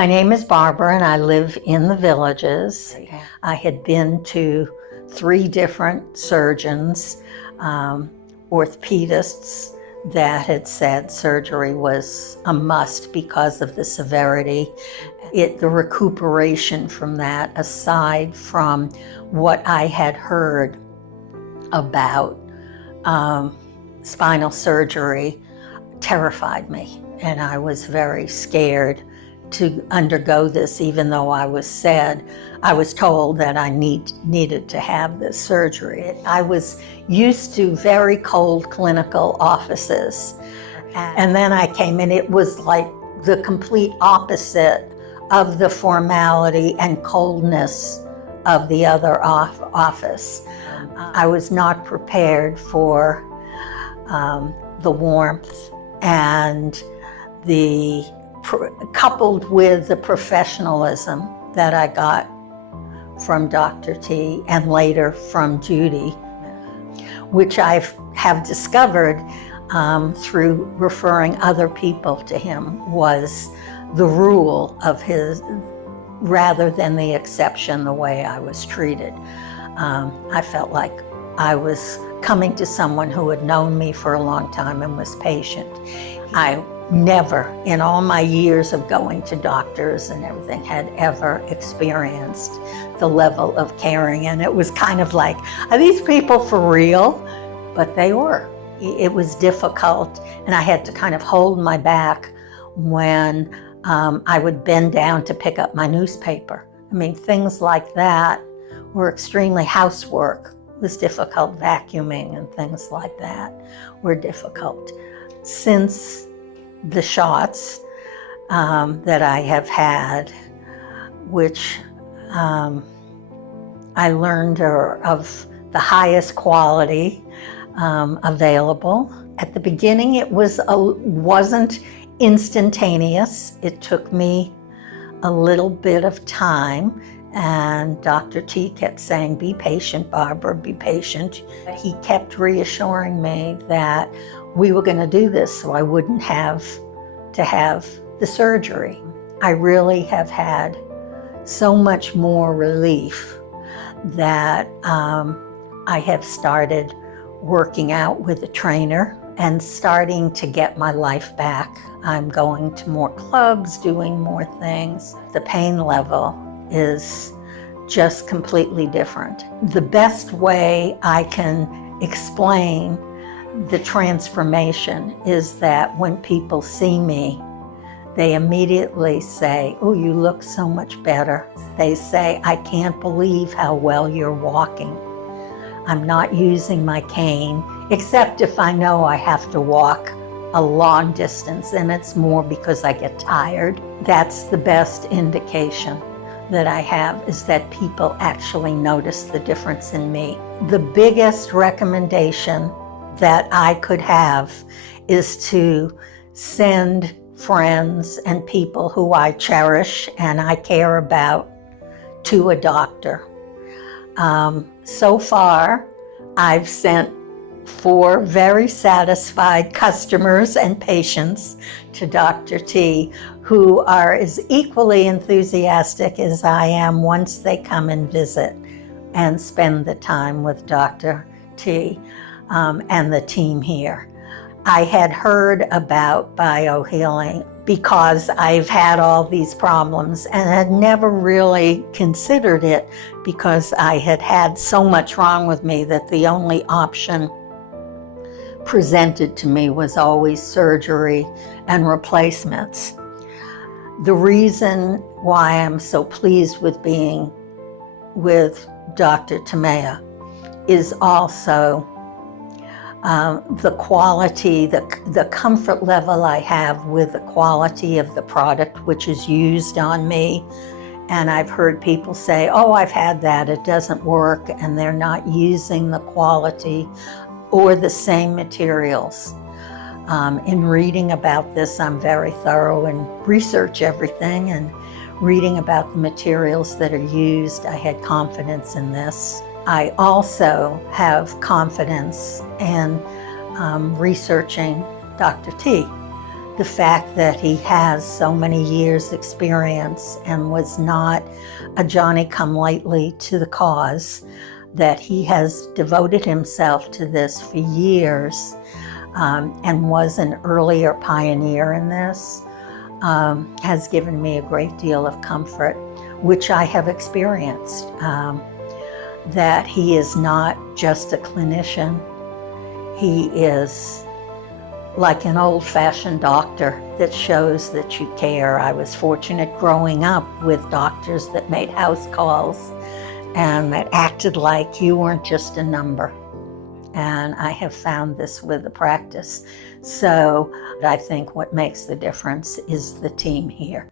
My name is Barbara and I live in the Villages. I had been to 3 different surgeons, orthopedists that had said surgery was a must because of the severity. The recuperation from that, aside from what I had heard about spinal surgery, terrified me. And I was very scared to undergo this, even though I was told that I needed to have this surgery. I was used to very cold clinical offices. And then I came in, it was like the complete opposite of the formality and coldness of the other office. I was not prepared for the warmth and coupled with the professionalism that I got from Dr. T and later from Judy, which I have discovered through referring other people to him, was the rule of his rather than the exception, the way I was treated. I felt like I was coming to someone who had known me for a long time and was patient. I never, in all my years of going to doctors and everything, had ever experienced the level of caring. And it was kind of like, are these people for real? But they were. It was difficult, and I had to kind of hold my back when I would bend down to pick up my newspaper. I mean, things like that were extremely housework. It was difficult. Vacuuming and things like that were difficult. Since the shots that I have had, which I learned are of the highest quality available. At the beginning, it wasn't instantaneous. It took me a little bit of time, and Dr. T kept saying, "Be patient, Barbara, be patient." He kept reassuring me that we were going to do this so I wouldn't have to have the surgery. I really have had so much more relief that I have started working out with a trainer and starting to get my life back. I'm going to more clubs, doing more things. The pain level is just completely different. The best way I can explain the transformation is that when people see me, they immediately say, "Oh, you look so much better." They say, "I can't believe how well you're walking. I'm not using my cane, except if I know I have to walk a long distance, and it's more because I get tired." That's the best indication that I have, is that people actually notice the difference in me. The biggest recommendation that I could have is to send friends and people who I cherish and I care about to a doctor. So far, I've sent 4 very satisfied customers and patients to Dr. T, who are as equally enthusiastic as I am once they come and visit and spend the time with Dr. T and the team here. I had heard about biohealing because I've had all these problems and had never really considered it because I had had so much wrong with me that the only option presented to me was always surgery and replacements. The reason why I'm so pleased with being with Dr. Tamea is also the quality, the comfort level I have with the quality of the product which is used on me. And I've heard people say, "Oh, I've had that, it doesn't work," and they're not using the quality or the same materials. In reading about this, I'm very thorough and research everything, and reading about the materials that are used, I had confidence in this. I also have confidence in researching Dr. T. the fact that he has so many years' experience and was not a Johnny-come-lately to the cause, that he has devoted himself to this for years, and was an earlier pioneer in this, has given me a great deal of comfort, which I have experienced, that he is not just a clinician. He is like an old-fashioned doctor that shows that you care. I was fortunate growing up with doctors that made house calls and that acted like you weren't just a number. And I have found this with the practice. So I think what makes the difference is the team here.